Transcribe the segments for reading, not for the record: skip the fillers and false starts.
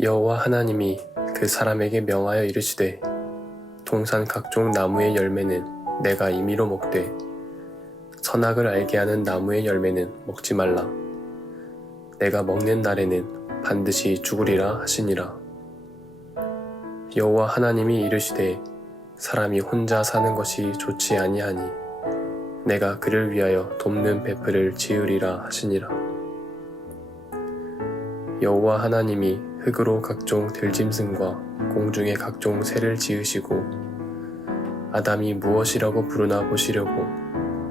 여호와 하나님이 그 사람에게 명하여 이르시되 동산 각종 나무의 열매는 내가 임의로 먹되 선악을 알게 하는 나무의 열매는 먹지 말라. 내가 먹는 날에는 반드시 죽으리라 하시니라. 여호와 하나님이 이르시되 사람이 혼자 사는 것이 좋지 아니하니 내가 그를 위하여 돕는 베풀을 지으리라 하시니라. 여호와 하나님이 흙으로 각종 들짐승과 공중의 각종 새를 지으시고 아담이 무엇이라고 부르나 보시려고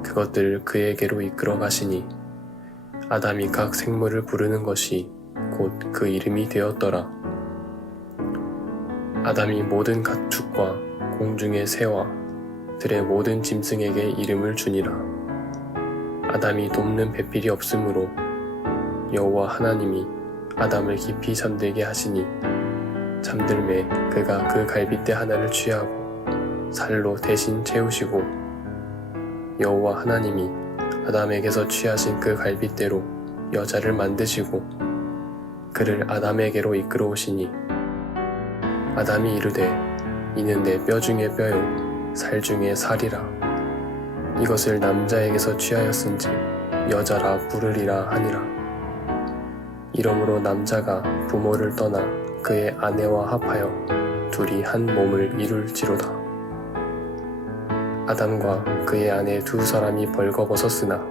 그것들을 그에게로 이끌어 가시니 아담이 각 생물을 부르는 것이 곧 그 이름이 되었더라. 아담이 모든 가축과 공중의 새와 들의 모든 짐승에게 이름을 주니라. 아담이 돕는 배필이 없으므로 여호와 하나님이 아담을 깊이 잠들게 하시니 잠들매 그가 그 갈빗대 하나를 취하고 살로 대신 채우시고 여호와 하나님이 아담에게서 취하신 그 갈빗대로 여자를 만드시고 그를 아담에게로 이끌어 오시니 아담이 이르되 이는 내 뼈 중에 뼈요 살 중에 살이라. 이것을 남자에게서 취하였은지 여자라 부르리라 하니라. 이러므로 남자가 부모를 떠나 그의 아내와 합하여 둘이 한 몸을 이룰지로다. 아담과 그의 아내 두 사람이 벌거벗었으나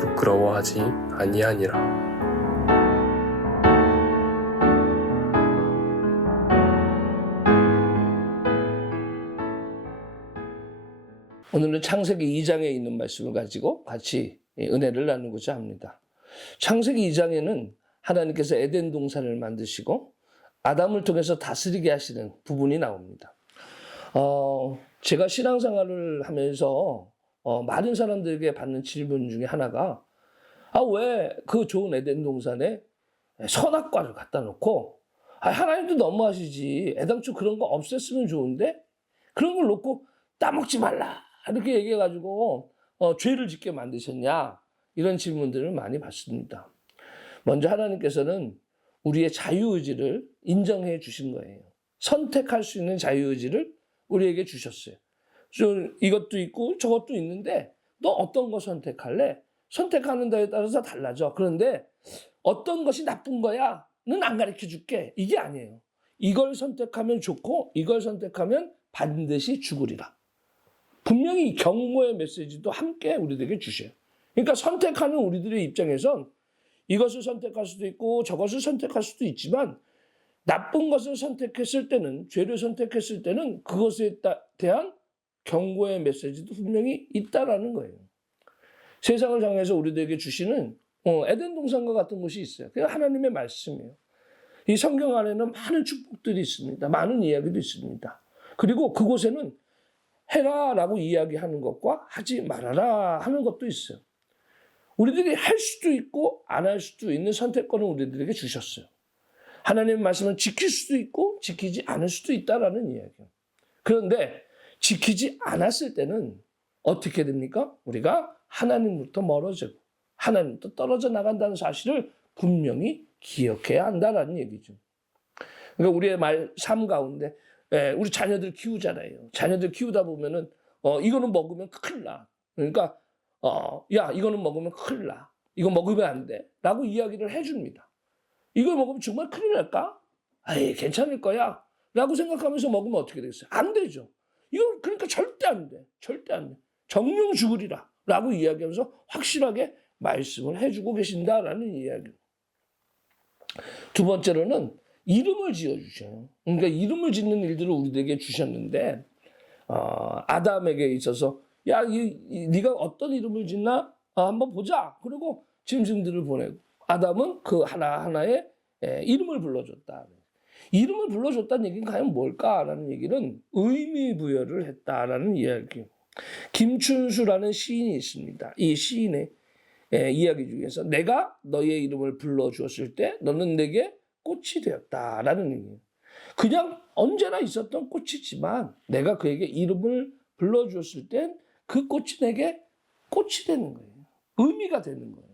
부끄러워하지 아니하니라. 오늘은 창세기 2장에 있는 말씀을 가지고 같이 은혜를 나누고자 합니다. 창세기 2장에는 하나님께서 에덴 동산을 만드시고 아담을 통해서 다스리게 하시는 부분이 나옵니다. 제가 신앙생활을 하면서 많은 사람들에게 받는 질문 중에 하나가 왜 그 좋은 에덴 동산에 선악과를 갖다 놓고 하나님도 너무하시지 애당초 그런 거 없앴으면 좋은데 그런 걸 놓고 따먹지 말라 이렇게 얘기해가지고 죄를 짓게 만드셨냐 이런 질문들을 많이 받습니다. 먼저 하나님께서는 우리의 자유의지를 인정해 주신 거예요. 선택할 수 있는 자유의지를 우리에게 주셨어요. 이것도 있고 저것도 있는데 너 어떤 거 선택할래? 선택하는 데에 따라서 달라져. 그런데 어떤 것이 나쁜 거야는 안 가르쳐 줄게. 이게 아니에요. 이걸 선택하면 좋고 이걸 선택하면 반드시 죽으리라. 분명히 경고의 메시지도 함께 우리들에게 주셔요. 그러니까 선택하는 우리들의 입장에선 이것을 선택할 수도 있고 저것을 선택할 수도 있지만 나쁜 것을 선택했을 때는 죄를 선택했을 때는 그것에 대한 경고의 메시지도 분명히 있다라는 거예요. 세상을 향해서 우리들에게 주시는 에덴 동산과 같은 것이 있어요. 그게 하나님의 말씀이에요. 이 성경 안에는 많은 축복들이 있습니다. 많은 이야기도 있습니다. 그리고 그곳에는 해라라고 이야기하는 것과 하지 말아라 하는 것도 있어요. 우리들이 할 수도 있고 안 할 수도 있는 선택권을 우리들에게 주셨어요. 하나님의 말씀은 지킬 수도 있고 지키지 않을 수도 있다라는 이야기예요. 그런데 지키지 않았을 때는 어떻게 됩니까? 우리가 하나님부터 멀어지고 하나님부터 떨어져 나간다는 사실을 분명히 기억해야 한다라는 얘기죠. 그러니까 우리의 삶 가운데 우리 자녀들 키우잖아요. 자녀들 키우다 보면은 이거는 먹으면 큰일 나. 그러니까 야 이거는 먹으면 큰일 나. 이거 먹으면 안 돼. 라고 이야기를 해줍니다. 이걸 먹으면 정말 큰일 날까? 괜찮을 거야. 라고 생각하면서 먹으면 어떻게 되겠어요? 안 되죠. 이거 그러니까 절대 안 돼. 절대 안 돼. 정령 죽으리라. 라고 이야기하면서 확실하게 말씀을 해주고 계신다라는 이야기. 두 번째로는 이름을 지어주셔요. 그러니까 이름을 짓는 일들을 우리에게 주셨는데 아담에게 있어서 야, 네가 어떤 이름을 짓나? 한번 보자. 그리고 짐승들을 보내고 아담은 그 하나하나의 이름을 불러줬다. 이름을 불러줬다는 얘기는 과연 뭘까라는 얘기는 의미 부여를 했다라는 이야기. 김춘수라는 시인이 있습니다. 이 시인의 이야기 중에서 내가 너의 이름을 불러주었을 때 너는 내게 꽃이 되었다라는 얘기예요. 그냥 언제나 있었던 꽃이지만 내가 그에게 이름을 불러주었을 땐 그 꽃이 내게 꽃이 되는 거예요. 의미가 되는 거예요.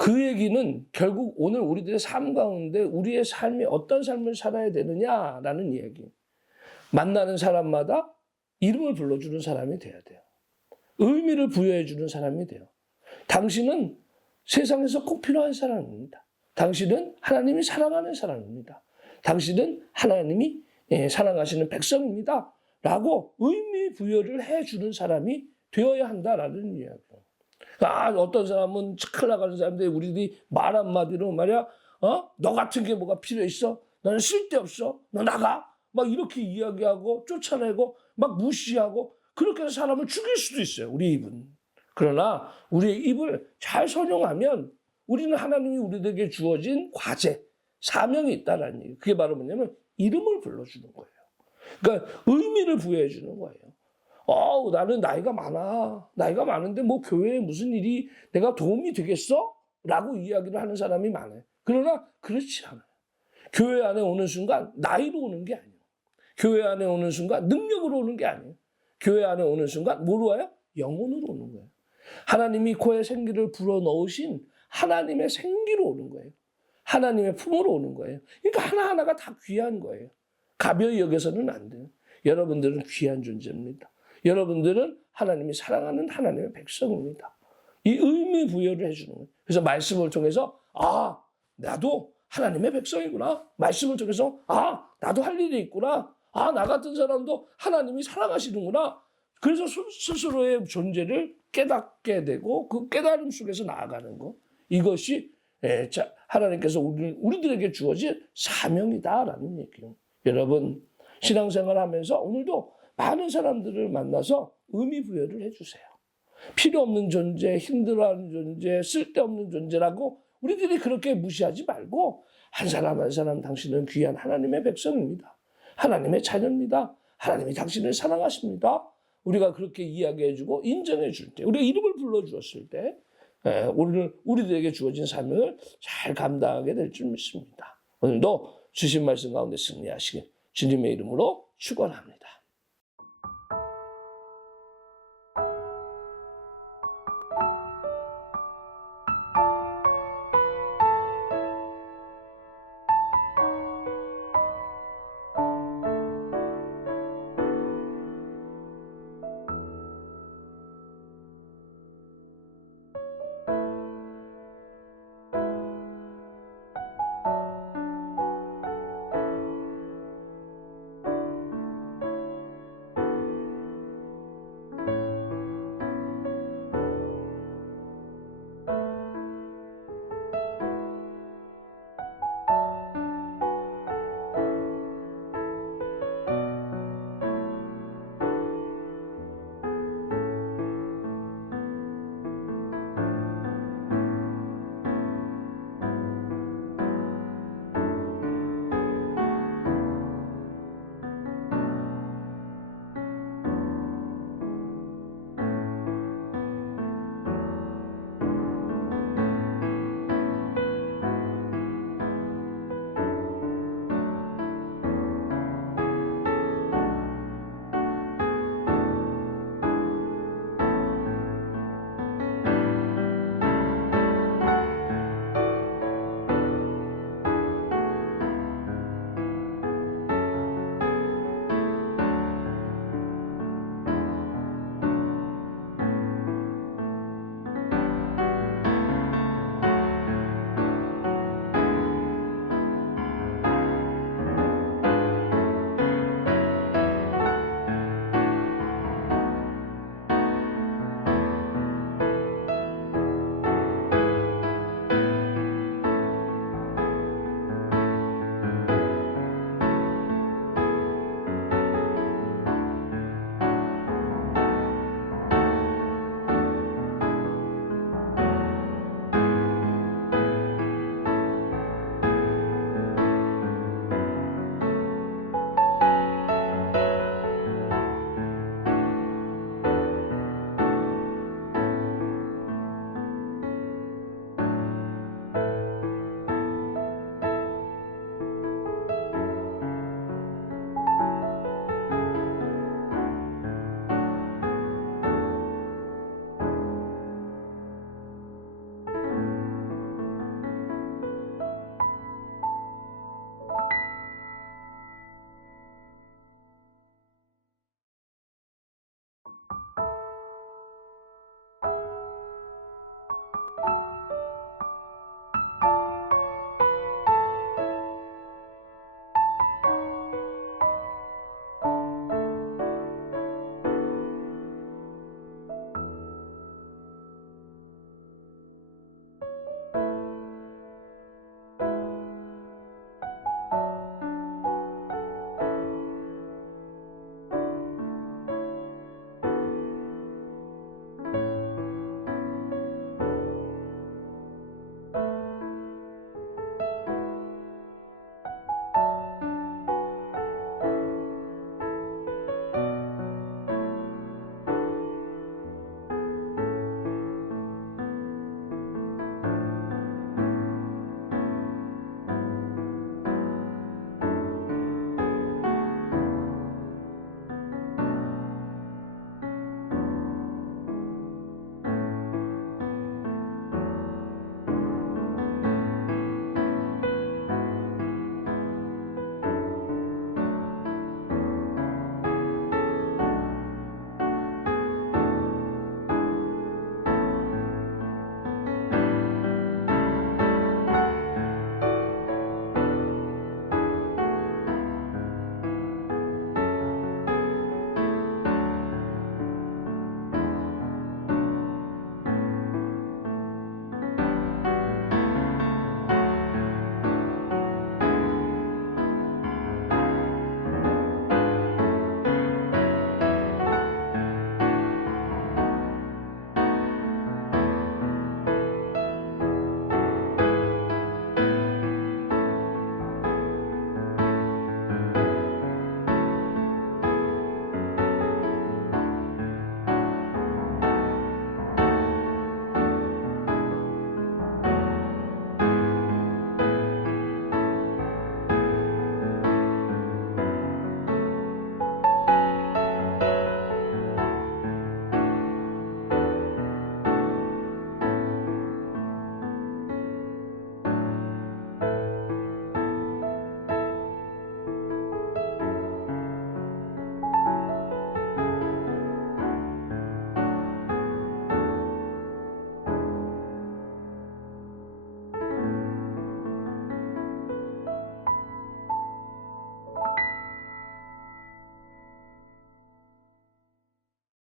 그 얘기는 결국 오늘 우리들의 삶 가운데 우리의 삶이 어떤 삶을 살아야 되느냐라는 이야기. 만나는 사람마다 이름을 불러주는 사람이 돼야 돼요. 의미를 부여해주는 사람이 돼요. 당신은 세상에서 꼭 필요한 사람입니다. 당신은 하나님이 사랑하는 사람입니다. 당신은 하나님이 사랑하시는 백성입니다. 라고 의미 부여를 해주는 사람이 되어야 한다라는 이야기예요. 어떤 사람은 큰일 나가는 사람인데 우리들이 말 한마디로 말이야, 너 같은 게 뭐가 필요 있어? 너는 쓸데없어? 너 나가? 막 이렇게 이야기하고 쫓아내고 막 무시하고 그렇게 해서 사람을 죽일 수도 있어요. 우리 입은. 그러나 우리의 입을 잘 선용하면 우리는 하나님이 우리에게 주어진 과제, 사명이 있다라는 얘기예요. 그게 바로 뭐냐면 이름을 불러주는 거예요. 그러니까 의미를 부여해 주는 거예요. 나는 나이가 많아. 나이가 많은데 뭐 교회에 무슨 일이 내가 도움이 되겠어? 라고 이야기를 하는 사람이 많아요. 그러나 그렇지 않아요. 교회 안에 오는 순간 나이로 오는 게 아니에요. 교회 안에 오는 순간 능력으로 오는 게 아니에요. 교회 안에 오는 순간 뭐로 와요? 영혼으로 오는 거예요. 하나님이 코에 생기를 불어넣으신 하나님의 생기로 오는 거예요. 하나님의 품으로 오는 거예요. 그러니까 하나하나가 다 귀한 거예요. 가벼이 여겨서는 안 돼요. 여러분들은 귀한 존재입니다. 여러분들은 하나님이 사랑하는 하나님의 백성입니다. 이 의미 부여를 해주는 거예요. 그래서 말씀을 통해서 나도 하나님의 백성이구나. 말씀을 통해서 나도 할 일이 있구나. 나 같은 사람도 하나님이 사랑하시는구나. 그래서 스스로의 존재를 깨닫게 되고 그 깨달음 속에서 나아가는 거. 이것이 하나님께서 우리들에게 주어진 사명이다라는 얘기예요. 여러분 신앙생활 하면서 오늘도 많은 사람들을 만나서 의미 부여를 해주세요. 필요 없는 존재, 힘들어하는 존재, 쓸데없는 존재라고 우리들이 그렇게 무시하지 말고 한 사람 한 사람 당신은 귀한 하나님의 백성입니다. 하나님의 자녀입니다. 하나님이 당신을 사랑하십니다. 우리가 그렇게 이야기해주고 인정해줄 때, 우리가 이름을 불러주었을 때 오늘 우리들에게 주어진 사명을 잘 감당하게 될 줄 믿습니다. 오늘도 주신 말씀 가운데 승리하시길 주님의 이름으로 축원합니다.